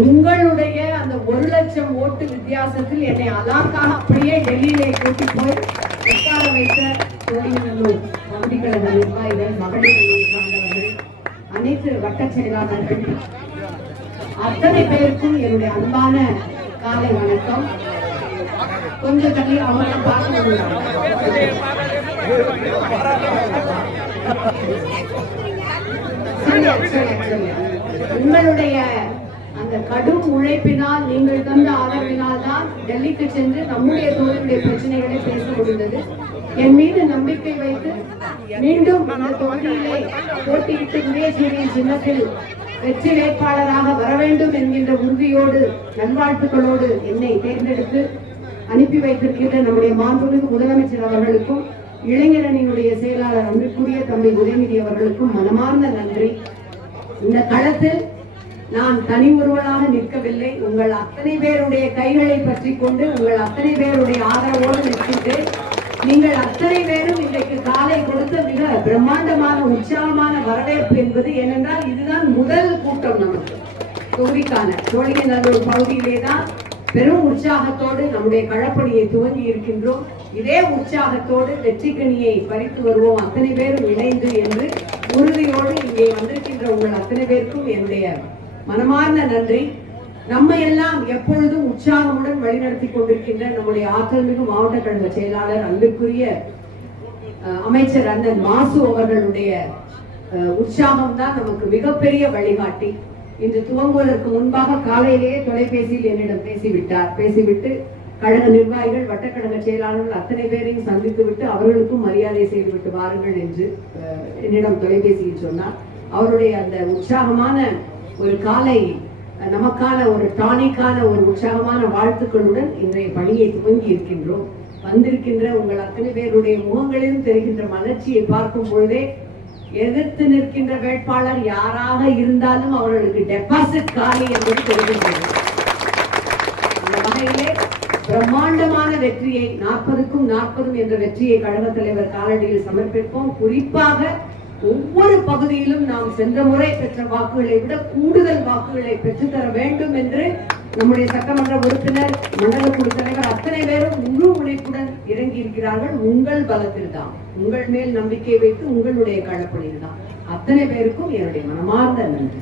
உங்களுடைய அந்த 1,00,000 ஓட்டு வித்தியாசத்தில் என்னை அலாக்காக அப்படியே டெல்லியிலே கூட்டி போய் உட்கார வைத்த சோழிங்கநல்லூர் பகுதிகள நிர்வாகிகள், மகளிர் சார்ந்தவர்கள், அனைத்து வட்ட செயலாளர்கள் அத்தனை பேருக்கும் என்னுடைய அன்பான காலை வணக்கம். கொஞ்சம் தள்ளி அவங்க பார்க்க உங்களுடைய அந்த கடும் உழைப்பினால், நீங்கள் தந்த ஆதரவினால் தான் டெல்லிக்கு சென்று நம்முடைய தொழிலுடைய பிரச்சனைகளை பேச முடிந்தது. என் மீது நம்பிக்கை வைத்து மீண்டும் இந்த தொகுதியிலே போட்டியிட்டு உதயசூரியன் சின்னத்தில் வெற்றி வேட்பாளராக வர வேண்டும் என்கின்ற உறுதியோடு நல்வாழ்த்துக்களோடு என்னை தேர்ந்தெடுத்து அனுப்பி வைத்திருக்கின்ற நம்முடைய மாண்புமிகு முதலமைச்சர் அவர்களுக்கும், இளைஞரணியினுடைய செயலாளர் அன்பிற்குரிய தம்பி உதயநிதி அவர்களுக்கும் மனமார்ந்த நன்றி. இந்த களத்தில் நான் தனி ஒருவனாக நிற்கவில்லை. உங்கள் அத்தனை பேருடைய கைகளை பற்றி கொண்டு, உங்கள் அத்தனை பேருடைய ஆதரவோடு நிற்கிட்டு, நீங்கள் அத்தனை பேரும் இன்றைக்கு காலை கொடுத்த மிக பிரம்மாண்டமான உற்சாகமான வரவேற்பு என்பது, ஏனென்றால் இதுதான் முதல் கூட்டம் நமக்கு தொகுதிக்கான. சோழிங்கநல்லூர் பகுதியிலே தான் பெரும் உற்சாகத்தோடு நம்முடைய களப்பணியை துவங்கி இருக்கின்றோம். இதே உற்சாகத்தோடு வெற்றிக்கனியை பறித்து வருவோம் அத்தனை பேரும் இணைந்து என்று உறுதியோடு இங்கே வந்திருக்கின்ற உங்கள் அத்தனை பேருக்கும் என்னுடைய மனமார்ந்த நன்றி. நம்ம எல்லாம் எப்பொழுதும் உற்சாகமுடன் வழிநடத்தி கொண்டிருக்கின்ற நம்முடைய ஆற்றல்மிகு மாவட்ட கழக செயலாளர் அன்பிற்குரிய அமைச்சர் அண்ணன் மாசு அவர்களுடைய உற்சாகம் தான் நமக்கு மிகப்பெரிய வழிகாட்டி. இன்று துவங்குவதற்கு முன்பாக காலையிலேயே தொலைபேசியில் என்னிடம் பேசிவிட்டு கழக நிர்வாகிகள், வட்டக்கழக செயலாளர்கள் அத்தனை பேரையும் சந்தித்து விட்டு அவர்களுக்கும் மரியாதை செய்துவிட்டு வாருங்கள் என்று என்னிடம் தொலைபேசியில் சொன்னார். அவருடைய அந்த உற்சாகமான ஒரு காலை நமக்கான ஒரு டானிக்கான ஒரு உற்சாகமான வாழ்த்துக்களுடன் இன்றைய பணியை துவங்கி இருக்கின்றோம். வந்திருக்கின்ற உங்கள் அத்தனை பேருடைய முகங்களிலும் தெரிகின்ற மலர்ச்சியை பார்க்கும் பொழுதே எதிர்த்து நிற்கின்ற வேட்பாளர் யாராக இருந்தாலும் அவர்களுக்கு டெபாசிட் காலி என்பது தெரிகின்றது. அந்த வகையிலே பிரம்மாண்டமான வெற்றியை 40க்கும் 40 என்ற வெற்றியை கழக தலைவர் காலடியில் சமர்ப்பிப்போம். குறிப்பாக ஒவ்வொரு பகுதியிலும் நாம் சென்ற முறை பெற்ற வாக்குகளை விட கூடுதல் வாக்குகளை பெற்றுத்தர வேண்டும் என்று நம்முடைய சட்டமன்ற உறுப்பினர், மண்டல குழு தலைவர் அத்தனை பேரும் முழு முனைப்புடன் இறங்கி இருக்கிறார்கள். உங்கள் பலத்தில் தான், உங்கள் மேல் நம்பிக்கை வைத்து உங்களுடைய களப்பணியில் தான். அத்தனை பேருக்கும் என்னுடைய மனமார்ந்த நன்றி.